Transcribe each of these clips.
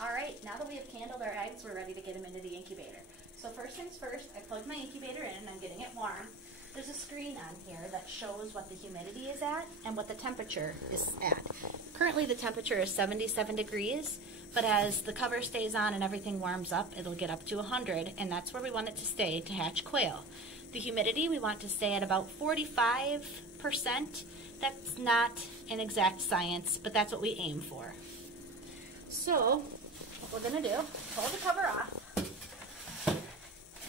All right, now that we have candled our eggs, we're ready to get them into the incubator. So first things first, I plug my incubator in and I'm getting it warm. There's a screen on here that shows what the humidity is at and what the temperature is at. Currently the temperature is 77 degrees, but as the cover stays on and everything warms up, it'll get up to 100, and that's where we want it to stay to hatch quail. The humidity we want to stay at about 45%. That's not an exact science, but that's what we aim for. So what we're going to do, pull the cover off.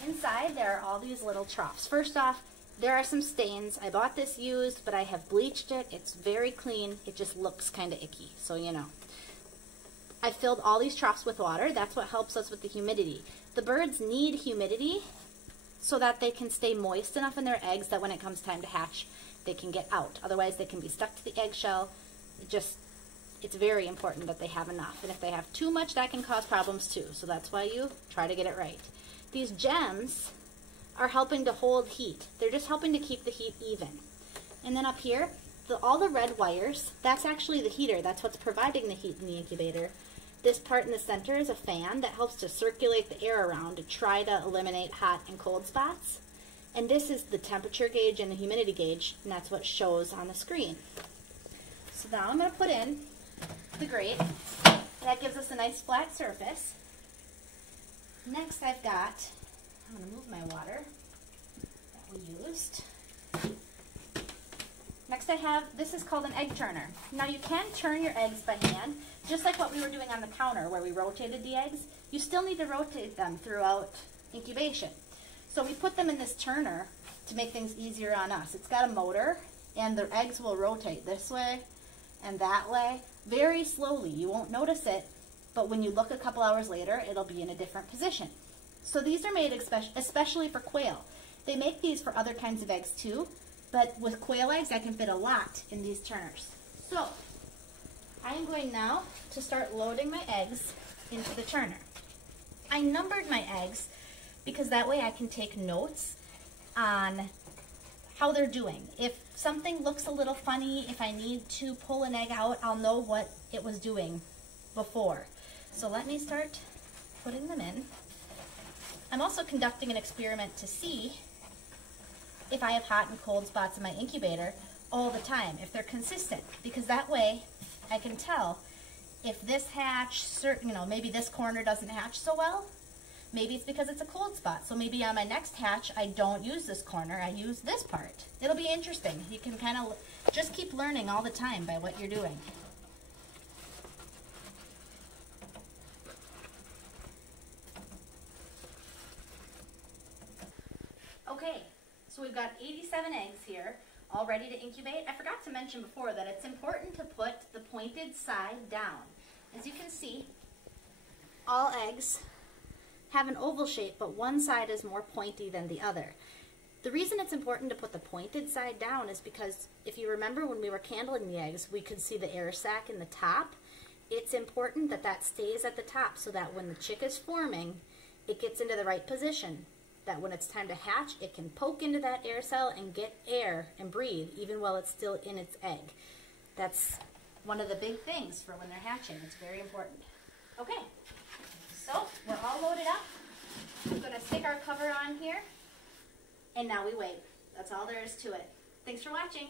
Inside there are all these little troughs. First off, there are some stains. I bought this used, but I have bleached it. It's very clean. It just looks kind of icky, so you know. I filled all these troughs with water. That's what helps us with the humidity. The birds need humidity so that they can stay moist enough in their eggs that when it comes time to hatch, they can get out. Otherwise, they can be stuck to the eggshell. It's very important that they have enough. And if they have too much, that can cause problems too. So that's why you try to get it right. These gems are helping to hold heat. They're just helping to keep the heat even. And then up here, all the red wires, that's actually the heater. That's what's providing the heat in the incubator. This part in the center is a fan that helps to circulate the air around to try to eliminate hot and cold spots. And this is the temperature gauge and the humidity gauge, and that's what shows on the screen. So now I'm going to put in the grate. That gives us a nice flat surface. Next I'm going to move my water that we used. Next I have, this is called an egg turner. Now you can turn your eggs by hand, just like what we were doing on the counter where we rotated the eggs. You still need to rotate them throughout incubation. So we put them in this turner to make things easier on us. It's got a motor and the eggs will rotate this way and that way very slowly. You won't notice it, but when you look a couple hours later, it'll be in a different position. So these are made especially for quail. They make these for other kinds of eggs too, but with quail eggs, I can fit a lot in these turners. So I am going now to start loading my eggs into the turner. I numbered my eggs because that way I can take notes on how they're doing. If something looks a little funny, if I need to pull an egg out, I'll know what it was doing before. So let me start putting them in. I'm also conducting an experiment to see if I have hot and cold spots in my incubator all the time, if they're consistent, because that way I can tell if this hatch, maybe this corner doesn't hatch so well, maybe it's because it's a cold spot. So maybe on my next hatch, I don't use this corner, I use this part. It'll be interesting. You can kind of just keep learning all the time by what you're doing. Okay, so we've got 87 eggs here, all ready to incubate. I forgot to mention before that it's important to put the pointed side down. As you can see, all eggs have an oval shape, but one side is more pointy than the other. The reason it's important to put the pointed side down is because if you remember when we were candling the eggs, we could see the air sac in the top. It's important that that stays at the top so that when the chick is forming, it gets into the right position. That when it's time to hatch, it can poke into that air cell and get air and breathe even while it's still in its egg. That's one of the big things for when they're hatching. It's very important. Okay, so we're all loaded up. We're going to stick our cover on here, and now we wait. That's all there is to it. Thanks for watching.